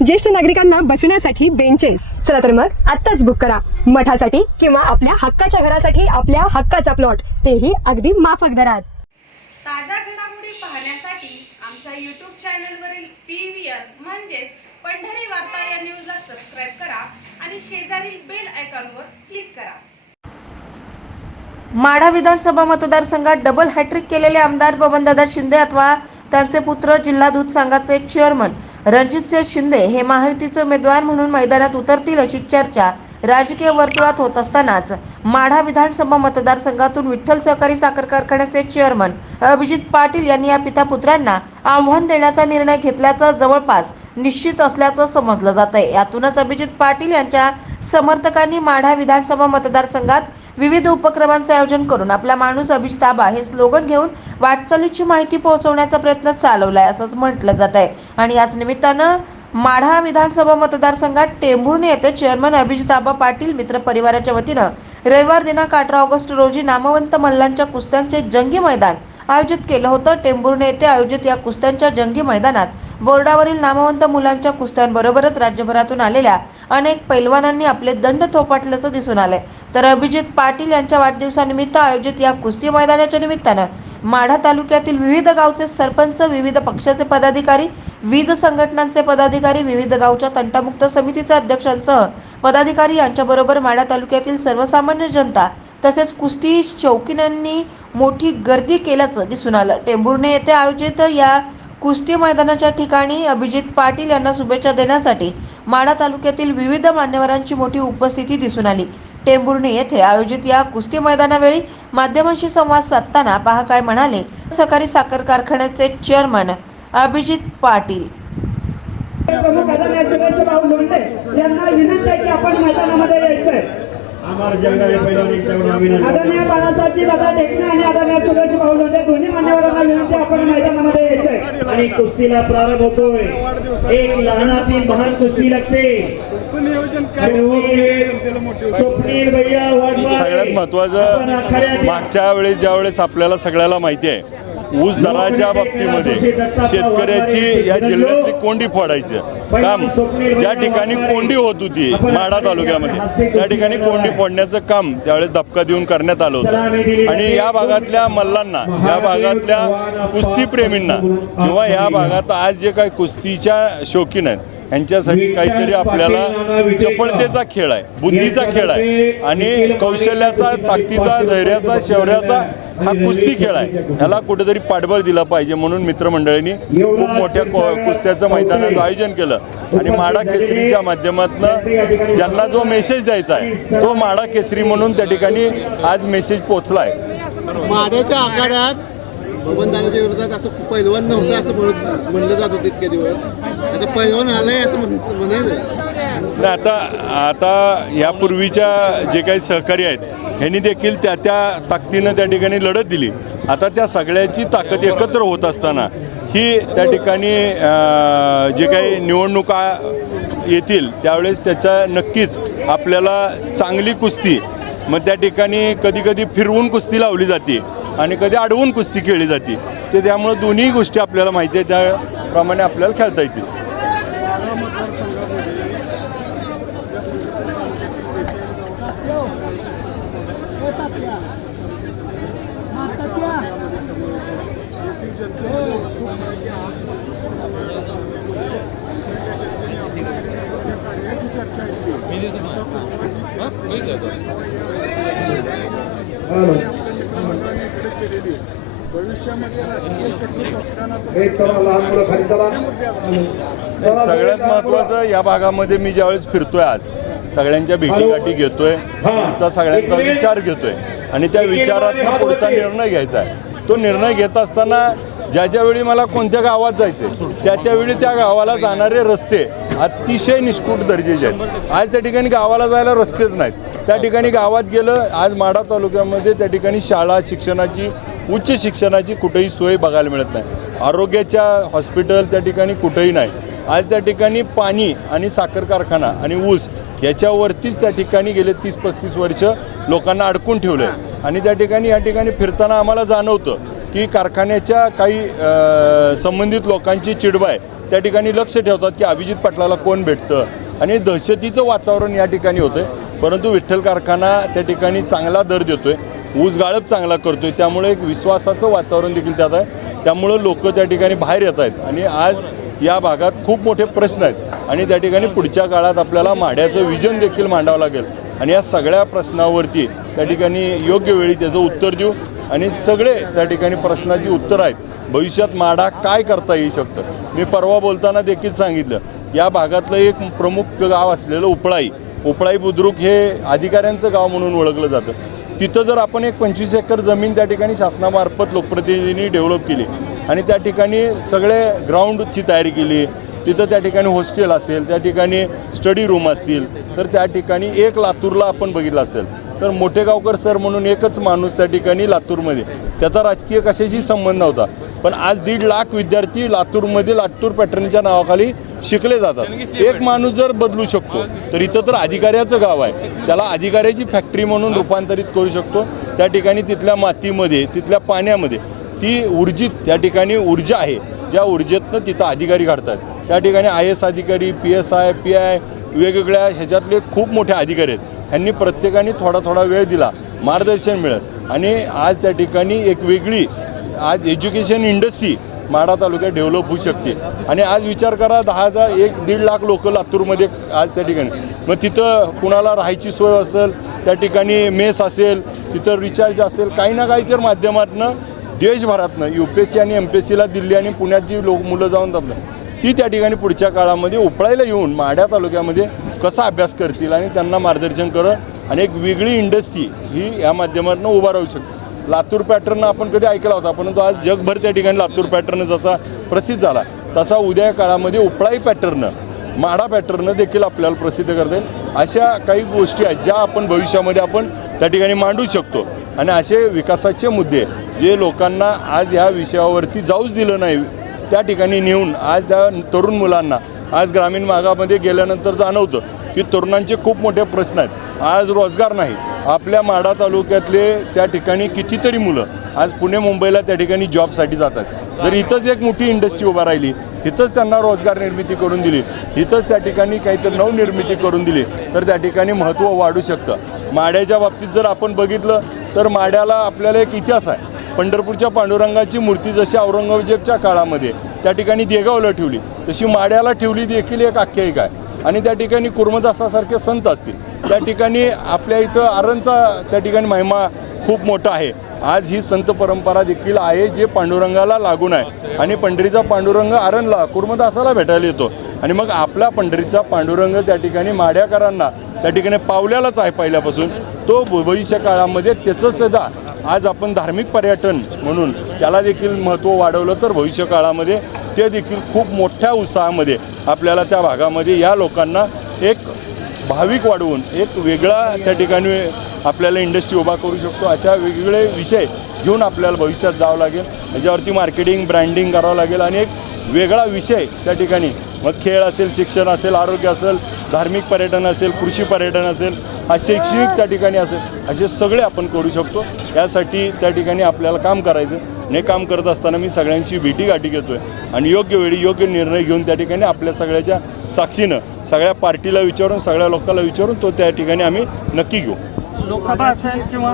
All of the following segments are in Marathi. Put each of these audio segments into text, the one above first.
ज्येष्ठ नागरिकांना बसण्यासाठी बेंचेस चला तर मग आत्ताच बुक करा. मठासाठी किंवा आपल्या हक्काच्या घरासाठी आपल्या हक्काचा प्लॉट तेही अगदी माफक दरात. ताज्या घडामोडी पाहण्यासाठी आमच्या यूट्यूब चॅनलवरील पी व्ही आर म्हणजेच पंढरी वार्ता या न्यूजला सबस्क्राईब करा आणि शेजारील बेल आयकॉनवर क्लिक करा. माढा विधानसभा मतदारसंघात डबल हॅट्रिक केलेले आमदार बबनदादा शिंदे अथवा त्यांचे पुत्र जिल्हा दूध संघाचे चेअरमन रणजितसिंह शिंदे हे महायुतीचे उमेदवार म्हणून मैदानात उतरतील अशी चर्चा राजकीय वर्तुळात होत असतानाच माढा विधानसभा मतदारसंघातून विठ्ठल सहकारी साखर कारखान्याचे चेअरमन अभिजित पाटील यांनी या पिता पुत्रांना आव्हान देण्याचा निर्णय घेतल्याचं जवळपास निश्चित असल्याचं समजलं जात आहे यातूनच अभिजित पाटील यांच्या समर्थकांनी माढा विधानसभा मतदारसंघात विविध उपक्रमांचं आयोजन करून आपला माणूस अभिजताबा हे स्लोगन घेऊन वाटचालीची माहिती पोहोचवण्याचा प्रयत्न चालवला आहे असंच म्हटलं जात आहे. आणि याच निमित्तानं माढा विधानसभा मतदारसंघात टेंभुर्णी येथे चेअरमन अभिजिताबा पाटील मित्र परिवाराच्या वतीनं रविवार दिनांक अठरा ऑगस्ट रोजी नामवंत मल्लांच्या कुस्त्यांचे जंगी मैदान आयोजित केलं होतं. टेंभुर्णे येथे आयोजित या कुस्त्यांच्या जंगी मैदानात बोर्डावरील नामवंत मुलांच्या कुस्त्यांबरोबरच राज्यभरातून आलेल्या अनेक पैलवानांनी आपले दंड थोपाटल्याचं दिसून आलंय. तर अभिजित पाटील यांच्या वाढदिवसानिमित्त आयोजित या कुस्ती मैदानाच्या निमित्तानं माढा तालुक्यातील विविध गावचे सरपंच विविध पक्षाचे पदाधिकारी विविध संघटनांचे पदाधिकारी विविध गावच्या तंटामुक्त समितीचे अध्यक्षांसह पदाधिकारी यांच्याबरोबर माढा तालुक्यातील सर्वसामान्य जनता तसेच कुस्ती शौकीनांनी मोठी गर्दी केल्याचं दिसून आलं. टेंभुर्णे येथे आयोजित या कुस्ती मैदानाच्या ठिकाणी अभिजित पाटील यांना शुभेच्छा देण्यासाठी माढा तालुक्यातील विविध मान्यवरांची मोठी उपस्थिती दिसून आली. टेंभुर्णी येथे आयोजित या कुस्ती मैदानावेळी माध्यमांशी संवाद साधताना पहा काय म्हणाले सहकारी साखर कारखान्याचे चेअरमन अभिजित पाटील. प्रमुख आदरणीय सुरेश भाऊ लोंढे यांना विनंती आहे की आपण मैदानामध्ये यायचंय. आदरणीय बाळासाहेबजी दादा टेकणे आणि आदरणीय सुरेश दोन्ही मान्यवरांना विनंती आपण मैदानामध्ये यायचंय आणि कुस्तीला प्रारंभ होतोय. एक लहानातील महान कुस्ती लागते. सगळ्यात महत्वाचं मागच्या वेळेस ज्या वेळेस आपल्याला सगळ्याला माहिती आहे ऊस दराच्या बाबतीमध्ये शेतकऱ्याची या जिल्ह्यातली कोंडी फोडायचं. काम ज्या ठिकाणी कोंडी होत होती माढा तालुक्यामध्ये त्या ठिकाणी कोंडी फोडण्याचं काम त्यावेळेस धपका देऊन करण्यात आलं होतं. आणि या भागातल्या मल्लांना या भागातल्या कुस्तीप्रेमींना किंवा या भागात आज जे काही कुस्तीच्या शौकीन आहेत यांच्यासाठी काहीतरी आपल्याला चपळतेचा खेळ आहे बुद्धीचा खेळ आहे आणि कौशल्याचा ताकदीचा धैर्याचा शौर्याचा हा कुस्ती खेळ आहे. ह्याला कुठेतरी पाठबळ दिला पाहिजे म्हणून मित्रमंडळींनी खूप मोठ्या कुस्त्याचं मैदानाचं आयोजन केलं. आणि माडा केसरीच्या माध्यमातून ज्यांना जो मेसेज द्यायचा आहे तो माडा केसरी म्हणून त्या ठिकाणी आज मेसेज पोचला आहे माड्याच्या आखाड्यात बबनदादाच्या विरोधात असं पैलवान नव्हतं असं म्हणत म्हणलं जात होतं इतके दिवस. आता पैलवान असं म्हणायचं नाही आता आता यापूर्वीच्या जे काही सहकारी आहेत ह्यांनी देखील त्या त्या ताकदीनं त्या ठिकाणी लढत दिली. आता त्या सगळ्याची ताकद एकत्र होत असताना ही त्या ठिकाणी जे काही निवडणुका येतील त्यावेळेस त्याचा नक्कीच आपल्याला चांगली कुस्ती मग त्या ठिकाणी कधी कधी फिरवून कुस्ती लावली जाते आणि कधी अडवून कुस्ती खेळली जाते. ते त्यामुळं दोन्ही गोष्टी आपल्याला माहिती आहे त्याप्रमाणे आपल्याला खेळता येतील. हे. चला लहान मुलं खाली चला. सगळ्यात महत्वाचं या भागामध्ये मी ज्यावेळेस फिरतोय आज सगळ्यांच्या भेटीगाठी घेतोय पुढचा सगळ्यांचा विचार घेतोय. आणि त्या विचारातनं पुढचा निर्णय. घ्यायचा आहे. तो निर्णय घेत असताना ज्या ज्या वेळी मला कोणत्या गावात जायचे त्या त्यावेळी त्या गावाला जाणारे रस्ते अतिशय निष्ठूर दर्जाचे आहेत. आज त्या ठिकाणी गावाला जायला रस्तेच नाहीत. त्या ठिकाणी गावात गेलं आज माढा तालुक्यामध्ये त्या ठिकाणी शाळा शिक्षणाची उच्च शिक्षणाची कुठेही सोय बघायला मिळत नाही. आरोग्याच्या हॉस्पिटल त्या ठिकाणी कुठेही नाही. आज त्या ठिकाणी पाणी आणि साखर कारखाना आणि ऊस याच्यावरतीच त्या ठिकाणी गेले तीस पस्तीस वर्ष लोकांना अडकून ठेवलं आहे आणि त्या ठिकाणी या ठिकाणी फिरताना आम्हाला जाणवतं की कारखान्याच्या काही संबंधित लोकांची चिडवाय त्या ठिकाणी लक्ष ठेवतात की अभिजित पाटलाला कोण भेटतं? आणि दहशतीचं वातावरण या ठिकाणी होतं परंतु विठ्ठल कारखाना त्या ठिकाणी चांगला दर देतोय. ऊस गाळप चांगला करतो आहे त्यामुळे एक विश्वासाचं वातावरण देखील त्यात आहे. त्यामुळं लोक त्या ठिकाणी बाहेर येत आहेत. आणि आज या भागात खूप मोठे प्रश्न आहेत. आणि त्या ठिकाणी पुढच्या काळात आपल्याला माढ्याचं विजन देखील मांडावं लागेल. आणि या सगळ्या प्रश्नावरती त्या ठिकाणी योग्य वेळी त्याचं उत्तर देऊ. आणि सगळे त्या ठिकाणी प्रश्नाची उत्तर आहेत. भविष्यात माढा काय करता येऊ शकतं? मी परवा बोलताना देखील सांगितलं या भागातलं एक प्रमुख गाव असलेलं उपळाई. उपळाई बुद्रुक हे अधिकाऱ्यांचं गाव म्हणून ओळखलं जातं. तिथं जर आपण एक पंचवीस एकर जमीन त्या ठिकाणी शासनामार्फत लोकप्रतिनिधींनी डेव्हलप केली आणि त्या ठिकाणी सगळे ग्राउंडची तयारी केली तिथं त्या ठिकाणी हॉस्टेल असेल त्या ठिकाणी स्टडी रूम असतील तर त्या ठिकाणी एक लातूरला आपण बघितलं असेल. तर मोठेगावकर सर म्हणून एकच माणूस त्या ठिकाणी लातूरमध्ये. त्याचा राजकीय कशाशी संबंध नव्हता. पण आज दीड लाख विद्यार्थी लातूरमध्ये लातूर पॅटर्नच्या नावाखाली शिकले जातात. एक माणूस जर बदलू शकतो तर इथं तर अधिकाऱ्याचं गाव आहे. त्याला अधिकाऱ्याची फॅक्टरी म्हणून रूपांतरित करू शकतो. त्या ठिकाणी तिथल्या मातीमध्ये तिथल्या पाण्यामध्ये ती ऊर्जित त्या ठिकाणी ऊर्जा आहे. ज्या ऊर्जेतनं तिथं अधिकारी काढतात. त्या ठिकाणी आय एस अधिकारी P S I P I वेगवेगळ्या ह्याच्यातले खूप मोठे अधिकारी आहेत. ह्यांनी प्रत्येकाने थोडा थोडा वेळ दिला मार्गदर्शन मिळत. आणि आज त्या ठिकाणी एक वेगळी आज एज्युकेशन इंडस्ट्री माढा तालुक्यात डेव्हलप होऊ शकते. आणि आज विचार करा दहा हजार एक दीड लाख लोक लातूरमध्ये आज त्या ठिकाणी. मग तिथं कुणाला राहायची सोय असेल त्या ठिकाणी मेस असेल तिथं रिचार्ज असेल काही ना काहीच्या माध्यमातनं देशभरातनं यू पी एस सी आणि एम पी एस सीला दिल्ली आणि पुण्यात जी लोक मुलं जाऊन जातात ती त्या ठिकाणी पुढच्या काळामध्ये उपळायला येऊन माढ्या तालुक्यामध्ये कसा अभ्यास करतील आणि त्यांना मार्गदर्शन करत आणि एक वेगळी इंडस्ट्री ही या माध्यमातून उभा राहू शकते लातूर पॅटर्न आपण कधी ऐकला होता परंतु आज जगभर त्या ठिकाणी लातूर पॅटर्न जसा प्रसिद्ध झाला तसा उद्या काळामध्ये उपळाई पॅटर्न माडा पॅटर्न देखील आपल्याला प्रसिद्ध करता येईल. अशा काही गोष्टी आहेत ज्या आपण भविष्यामध्ये आपण त्या ठिकाणी मांडू शकतो. आणि असे विकासाचे मुद्दे जे लोकांना आज ह्या विषयावरती जाऊच दिलं नाही त्या ठिकाणी नेऊन आज त्या तरुण मुलांना आज ग्रामीण भागामध्ये गेल्यानंतर जाणवतं. की तरुणांचे खूप मोठे प्रश्न आहेत. आज रोजगार नाही. आपल्या माढा तालुक्यातले त्या ठिकाणी कितीतरी मुलं आज पुणे मुंबईला त्या ठिकाणी जॉबसाठी जातात. जर इथंच एक मोठी इंडस्ट्री उभा राहिली तिथंच त्यांना रोजगार निर्मिती करून दिली इथंच त्या ठिकाणी काहीतरी नवनिर्मिती करून दिली तर त्या ठिकाणी महत्त्व वाढू शकतं. माड्याच्या बाबतीत जर आपण बघितलं तर माड्याला आपल्याला एक इतिहास आहे. पंढरपूरच्या पांडुरंगाची मूर्ती जशी औरंगजेबच्या काळामध्ये त्या ठिकाणी देगावला ठेवली तशी माड्याला ठेवली देखील एक आख्यायिका आहे. आणि त्या ठिकाणी कुर्मदासासारखे संत असतील. त्या ठिकाणी आपल्या इथं आरणचा त्या ठिकाणी महिमा खूप मोठा आहे. आज ही संत परंपरा देखील आहे जे पांडुरंगाला लागून आहे. आणि पंढरीचा पांडुरंग आरणला कुर्मदासाला भेटायला येतो. आणि मग आपला पंढरीचा पांडुरंग त्या ठिकाणी माड्याकरांना त्या ठिकाणी पावल्यालाच आहे पहिल्यापासून. तो भविष्य काळामध्ये त्याचं सुद्धा आज आपण धार्मिक पर्यटन म्हणून त्याला देखील महत्त्व वाढवलं तर भविष्य काळामध्ये ते देखील खूप मोठ्या उत्साहामध्ये आपल्याला त्या भागामध्ये या लोकांना एक भाविक वाढवून एक वेगळा त्या ठिकाणी आपल्याला इंडस्ट्री उभा करू शकतो. अशा वेगवेगळे विषय घेऊन आपल्याला भविष्यात जावं लागेल. त्याच्यावरती मार्केटिंग ब्रँडिंग करावं लागेल आणि एक वेगळा विषय त्या ठिकाणी. मग खेळ असेल शिक्षण असेल आरोग्य असेल धार्मिक पर्यटन असेल कृषी पर्यटन असेल हा शैक्षणिक त्या ठिकाणी असेल असे सगळे आपण करू शकतो. यासाठी त्या ठिकाणी आपल्याला काम करायचं. हे काम करत असताना मी सगळ्यांची भेटी गाठी घेतो आहे आणि योग्य वेळी योग्य निर्णय घेऊन त्या ठिकाणी आपल्या सगळ्याच्या साक्षीनं सगळ्या पार्टीला विचारून सगळ्या लोकांना विचारून तो त्या ठिकाणी आम्ही नक्की घेऊ. लोकसभा असेल किंवा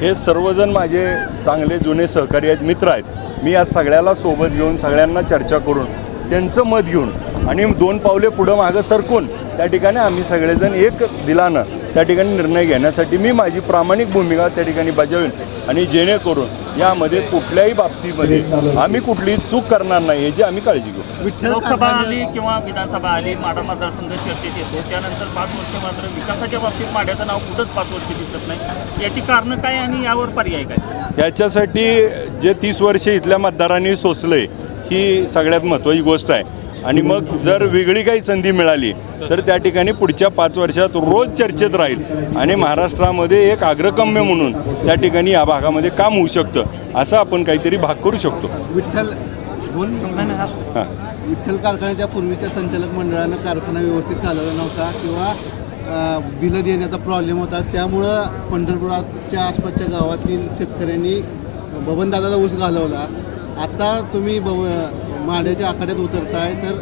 हे सर्वजण माझे चांगले जुने सहकारी आहेत मित्र आहेत. मी आज सगळ्याला सोबत घेऊन सगळ्यांना चर्चा करून त्यांचं मत घेऊन आणि दोन पावले पुढं मागं सरकून त्या ठिकाणी आम्ही सगळेजण एक दिलानं त्या ठिकाणी निर्णय घेण्यासाठी मी माझी प्रामाणिक भूमिका त्या ठिकाणी बजावेल आणि जेणेकरून यामध्ये कुठल्याही बाबतीमध्ये आम्ही कुठलीही चूक करणार नाही याची आम्ही काळजी घेऊ. लोकसभा आली किंवा विधानसभा आली माडा मतदारसंघ चर्चेत येतो. त्यानंतर पाच वर्ष मात्र विकासाच्या बाबतीत माड्याचं नाव कुठंच पाच वर्ष दिसत नाही. याची कारणं काय आणि यावर पर्याय काय? याच्यासाठी जे तीस वर्षे इथल्या मतदारांनी सोसलंय ही सगळ्यात महत्त्वाची गोष्ट आहे. आणि मग जर वेगळी काही संधी मिळाली तर त्या ठिकाणी पुढच्या पाच वर्षात रोज चर्चेत राहील. आणि महाराष्ट्रामध्ये एक अग्रगम्य म्हणून त्या ठिकाणी या भागामध्ये काम होऊ शकतं असं आपण काहीतरी भाग करू शकतो. विठ्ठल दोन हां विठ्ठल कारखान्याच्या पूर्वीच्या संचालक मंडळानं कारखाना व्यवस्थित चालवला नव्हता किंवा बिलं देण्याचा प्रॉब्लेम होता. त्यामुळं पंढरपुराच्या आसपासच्या गावातील शेतकऱ्यांनी बबनदादाला ऊस घालवला. आता तुम्ही बब माड्याच्या आखाड्यात उतरताय तर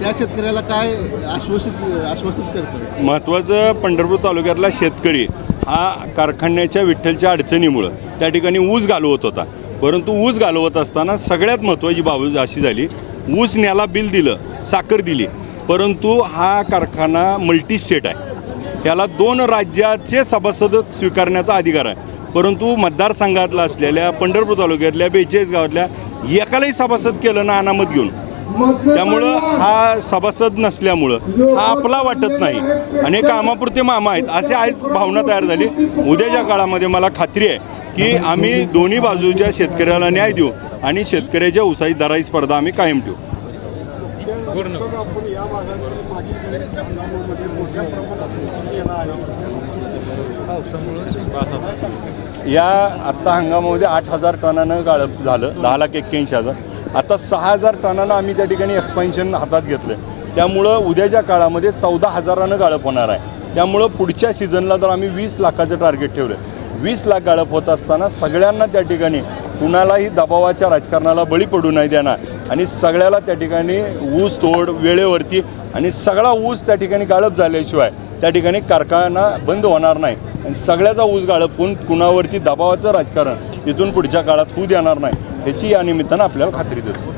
त्या शेतकऱ्याला काय आश्वासित आश्वासित करतोय? महत्त्वाचं पंढरपूर तालुक्यातला शेतकरी हा कारखान्याच्या विठ्ठलच्या अडचणीमुळं त्या ठिकाणी ऊस घालवत होता. परंतु ऊस घालवत असताना सगळ्यात महत्त्वाची बाब अशी झाली ऊस न्याला बिल दिलं साखर दिली. परंतु हा कारखाना मल्टी स्टेट आहे. याला दोन राज्याचे सभासद स्वीकारण्याचा अधिकार आहे. परंतु मतदारसंघातला असलेल्या पंढरपूर तालुक्यातल्या बेचाळीस गावातल्या एकालाही सभासद केलं ना अनामत घेऊन. त्यामुळं हा सभासद नसल्यामुळं हा आपला वाटत नाही. आणि कामापुरते मामा आहेत असे आज भावना तयार झाली. उद्याच्या काळामध्ये मला खात्री आहे की आम्ही दोन्ही बाजूच्या शेतकऱ्याला न्याय देऊ आणि शेतकऱ्याच्या उसाई दराई स्पर्धा आम्ही कायम ठेवू. या या आत्ता हंगामामध्ये आठ हजार टनानं गाळप झालं दहा लाख एक्क्याऐंशी हजार. आता सहा हजार टनानं आम्ही त्या ठिकाणी एक्सपान्शन हातात घेतलं त्यामुळं उद्याच्या काळामध्ये चौदा हजारानं गाळप होणार आहे. त्यामुळं पुढच्या सीझनला जर आम्ही वीस लाखाचं टार्गेट ठेवलं वीस लाख गाळप होत असताना सगळ्यांना त्या ठिकाणी कुणालाही दबावाच्या राजकारणाला बळी पडू नाही देणार. आणि सगळ्याला त्या ठिकाणी ऊस तोड वेळेवरती आणि सगळा ऊस त्या ठिकाणी गाळप झाल्याशिवाय त्या ठिकाणी कारखाना बंद होणार नाही. आणि सगळ्याचा ऊस गाळपून कुणावरती दबावाचं राजकारण इथून पुढच्या काळात होऊ देणार नाही याची या निमित्तानं आपल्याला खात्री देतो.